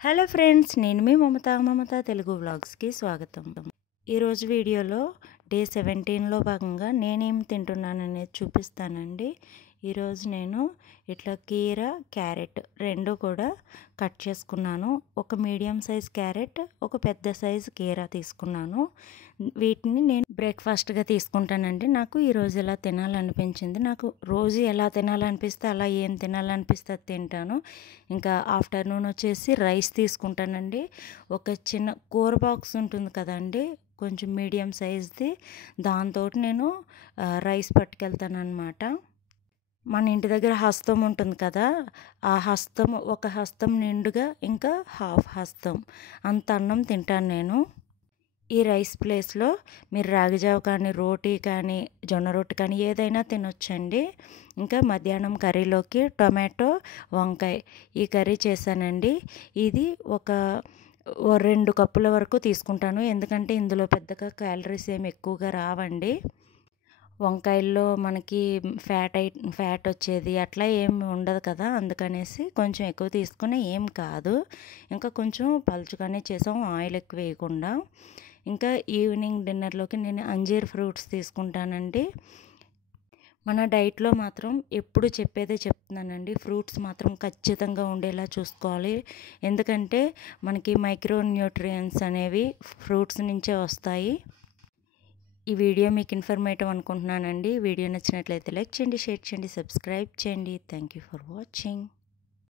Hello friends, నేను మీ మమత తెలుగు వ్లాగ్స్కి స్వాగతం. ఈరోజు వీడియోలో డే 17లో భాగంగా నేనేం తింటున్నాననేది చూపిస్తానండి. ఈరోజు నేను ఇట్లా కీర, క్యారెట్ రెండు కూడా కట్ చేసుకున్నాను. ఒక మీడియం సైజ్ క్యారెట్, ఒక పెద్ద సైజ్ కీర తీసుకున్నాను. వీటిని నేను బ్రేక్ఫాస్ట్గా తీసుకుంటానండి. నాకు ఈరోజు ఎలా తినాలనిపించింది, నాకు రోజు ఎలా తినాలనిపిస్తే అలా ఏం తినాలనిపిస్తే అది తింటాను. ఇంకా ఆఫ్టర్నూన్ వచ్చేసి రైస్ తీసుకుంటానండి. ఒక చిన్న కూర బాక్స్ ఉంటుంది కదండి, కొంచెం మీడియం సైజ్ది, దాంతో నేను రైస్ పట్టుకెళ్తాను అనమాట. మన ఇంటి దగ్గర హస్తం ఉంటుంది కదా, ఆ హస్తం ఒక హస్తం నిండుగా ఇంకా హాఫ్ హస్తం అంత అన్నం తింటాను నేను. ఈ రైస్ ప్లేస్లో మీరు రాగిజావ కానీ, రోటీ కానీ, జొన్న రొట్టె కానీ ఏదైనా తినొచ్చండి. ఇంకా మధ్యాహ్నం కర్రీలోకి టొమాటో, వంకాయ ఈ కర్రీ చేశానండి. ఇది ఒక 2 కప్పుల వరకు తీసుకుంటాను, ఎందుకంటే ఇందులో పెద్దగా క్యాలరీస్ ఏమి ఎక్కువగా రావండి. వంకాయల్లో మనకి ఫ్యాట్ వచ్చేది అట్లా ఏమి ఉండదు కదా, అందుకనేసి కొంచెం ఎక్కువ తీసుకుని ఏం కాదు. ఇంకా కొంచెం పలుచగానే చేసాం, ఆయిల్ ఎక్కువ వేయకుండా. ఇంకా ఈవినింగ్ డిన్నర్లోకి నేను అంజీర్ ఫ్రూట్స్ తీసుకుంటానండి. మన డైట్లో మాత్రం ఎప్పుడు చెప్పేదే చెప్తున్నానండి, ఫ్రూట్స్ మాత్రం ఖచ్చితంగా ఉండేలా చూసుకోవాలి. ఎందుకంటే మనకి మైక్రో న్యూట్రియన్స్ అనేవి ఫ్రూట్స్ నుంచే వస్తాయి. ఈ వీడియో మీకు ఇన్ఫర్మేటివ్ అనుకుంటున్నానండి. వీడియో నచ్చినట్లయితే లైక్ చేయండి, షేర్ చేయండి, సబ్స్క్రైబ్ చేయండి. Thank you for watching.